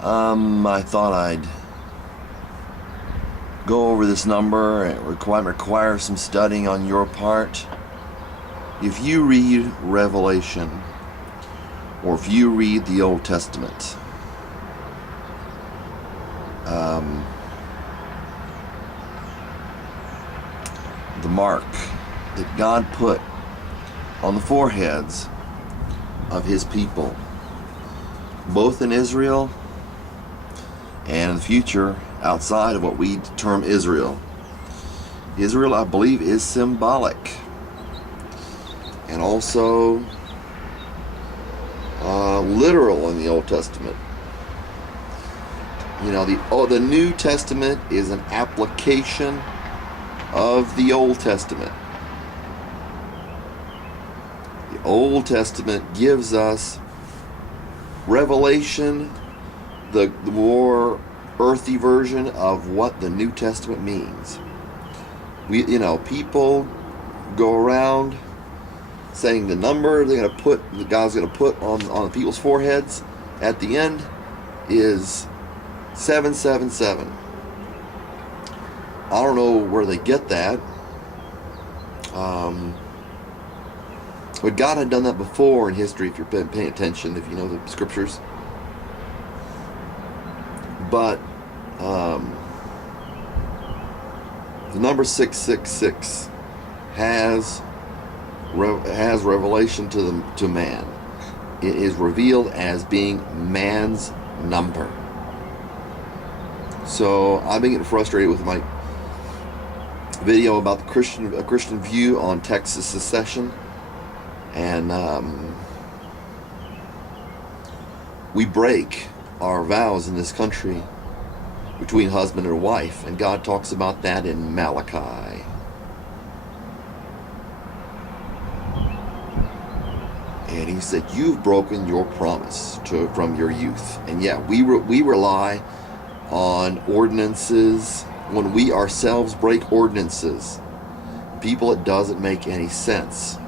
I thought I'd go over this number. It require some studying on your part. If you read Revelation, or if you read the Old Testament, the mark that God put on the foreheads of his people, both in Israel and in the future outside of what we term Israel. Israel, I believe, is symbolic and also literal in the Old Testament. You know, the New Testament is an application of the Old Testament. The Old Testament gives us revelation, the more earthy version of what the New Testament means. People go around saying the number God's going to put on people's foreheads at the end is 777. I don't know where they get that. But God had done that before in history, if you're paying attention, if you know the scriptures. But the number 666 has revelation to man. It is revealed as being man's number. So I've been getting frustrated with my video about a Christian view on Texas secession, and we break our vows in this country between husband and wife, and God talks about that in Malachi. And he said, you've broken your promise from your youth. And yeah, we rely on ordinances. When we ourselves break ordinances, people, it doesn't make any sense.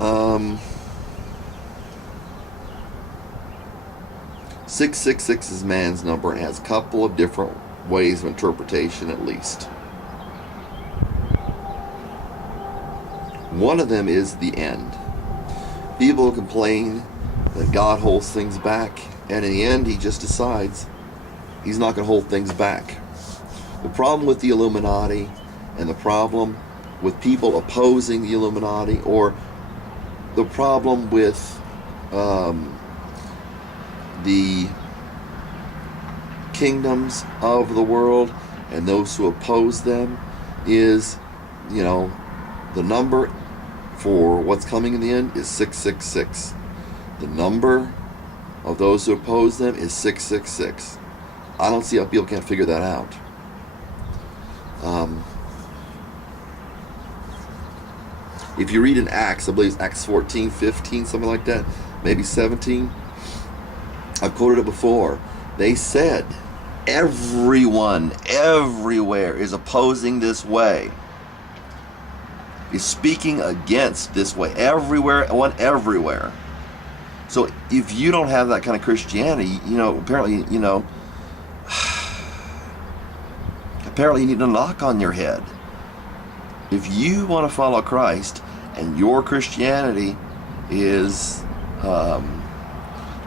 Um, 666 is man's number and has a couple of different ways of interpretation, at least. One of them is the end. People complain that God holds things back, and in the end he just decides he's not going to hold things back. The problem with the Illuminati, and the problem with people opposing the Illuminati, or the problem with the kingdoms of the world and those who oppose them, is, the number for what's coming in the end is 666. The number of those who oppose them is 666. I don't see how people can't figure that out. If you read in Acts, I believe it's Acts 14, 15, something like that, maybe 17. I've quoted it before. They said, everyone, everywhere is opposing this way, is speaking against this way. Everywhere. So if you don't have that kind of Christianity, apparently you need a knock on your head. If you want to follow Christ and your Christianity is the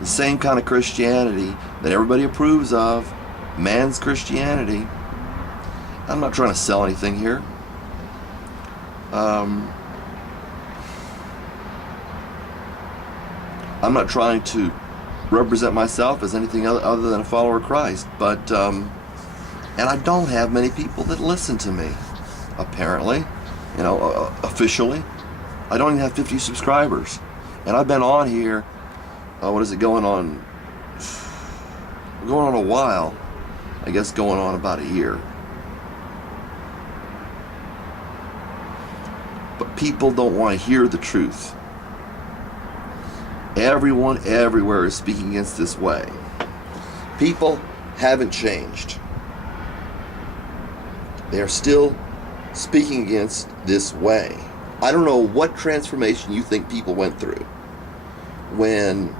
same kind of Christianity that everybody approves of, man's Christianity, I'm not trying to sell anything here. I'm not trying to represent myself as anything other than a follower of Christ, but and I don't have many people that listen to me, apparently, officially. I don't even have 50 subscribers, and I've been on here, going on a while, I guess going on about a year. But people don't want to hear the truth. Everyone everywhere is speaking against this way. People haven't changed. They are still speaking against this way. I don't know what transformation you think people went through when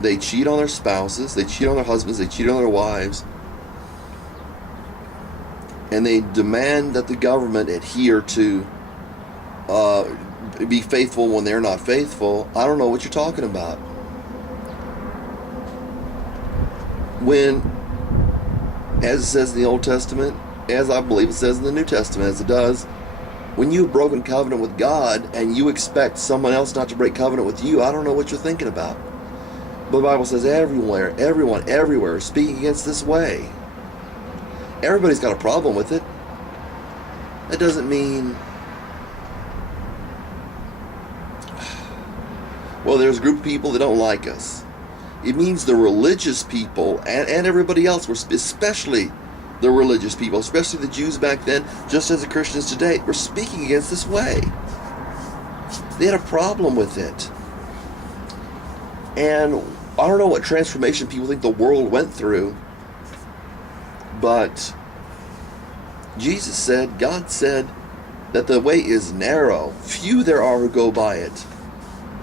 they cheat on their spouses, they cheat on their husbands, they cheat on their wives, and they demand that the government adhere to be faithful when they're not faithful. I don't know what you're talking about. When, as it says in the Old Testament, as I believe it says in the New Testament, as it does, when you've broken covenant with God and you expect someone else not to break covenant with you, I don't know what you're thinking about. But the Bible says everyone, everywhere is speaking against this way. Everybody's got a problem with it. That doesn't mean, well, there's a group of people that don't like us. It means the religious people and everybody else, especially the religious people, especially the Jews back then, just as the Christians today, were speaking against this way. They had a problem with it. And I don't know what transformation people think the world went through, but Jesus said, God said, that the way is narrow. Few there are who go by it.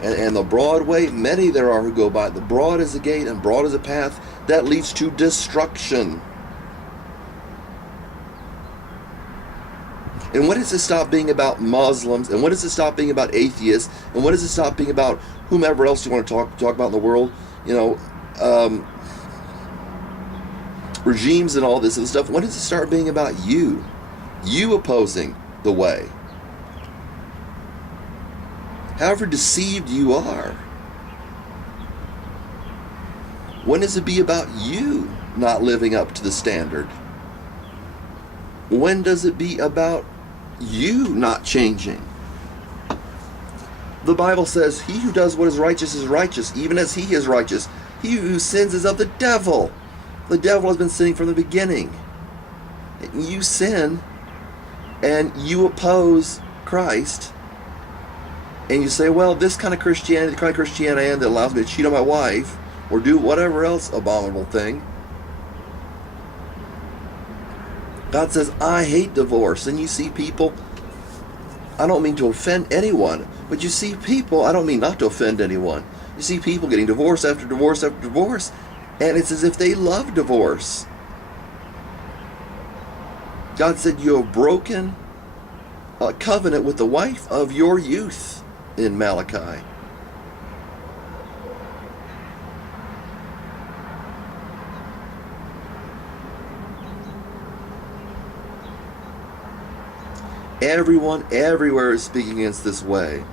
And the broad way, many there are who go by it. The broad is the gate and broad is the path that leads to destruction. And when does it stop being about Muslims? And when does it stop being about atheists? And when does it stop being about whomever else you want to talk about in the world? You know, regimes and all this other stuff. When does it start being about you? You opposing the way. However deceived you are. When does it be about you not living up to the standard? When does it be about you not changing? The Bible says, he who does what is righteous, even as he is righteous. He who sins is of the devil. The devil has been sinning from the beginning. You sin, and you oppose Christ, and you say, well, this kind of Christianity, the kind of Christianity I am that allows me to cheat on my wife, or do whatever else abominable thing. God says, I hate divorce. And you see people, I don't mean to offend anyone, but you see people, I don't mean not to offend anyone, you see people getting divorce after divorce after divorce, and it's as if they love divorce. God said, you have broken a covenant with the wife of your youth in Malachi. Everyone, everywhere is speaking against this way.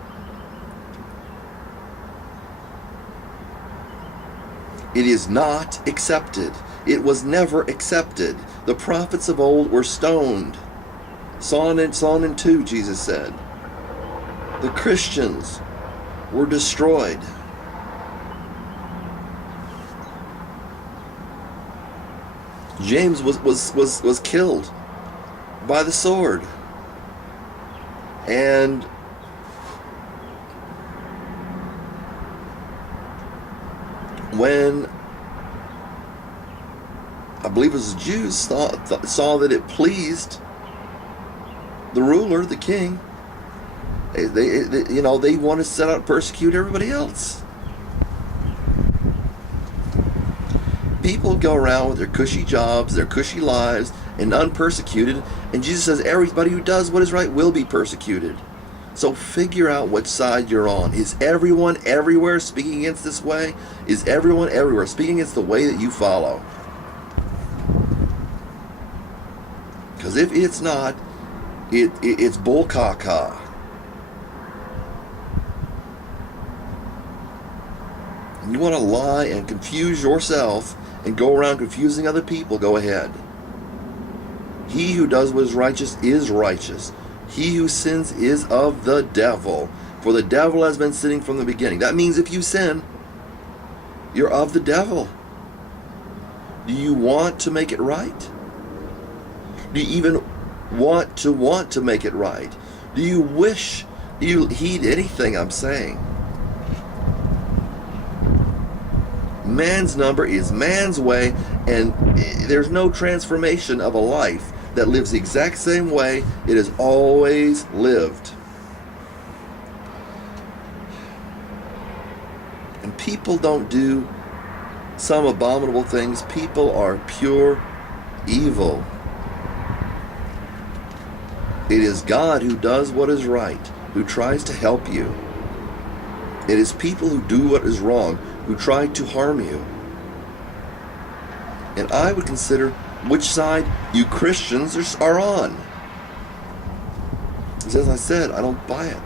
It is not accepted. It was never accepted. The prophets of old were stoned. Psalm 2, Jesus said. The Christians were destroyed. James was killed by the sword. And when I believe it was the Jews saw that it pleased the ruler, the king, they want to set out to persecute everybody else. People go around with their cushy jobs, their cushy lives, and unpersecuted, and Jesus says everybody who does what is right will be persecuted. So figure out what side you're on. Is everyone everywhere speaking against this way? Is everyone everywhere speaking against the way that you follow? Because if it's not, it's bull caca. You want to lie and confuse yourself and go around confusing other people, go ahead. He who does what is righteous. He who sins is of the devil, for the devil has been sinning from the beginning. That means if you sin, you're of the devil. Do you want to make it right? Do you even want to make it right? Do you heed anything I'm saying? Man's number is man's way, and there's no transformation of a life that lives the exact same way it has always lived. And people don't do some abominable things. People are pure evil. It is God who does what is right, who tries to help you. It is people who do what is wrong, who try to harm you. And I would consider which side you Christians are on. As I said, I don't buy it.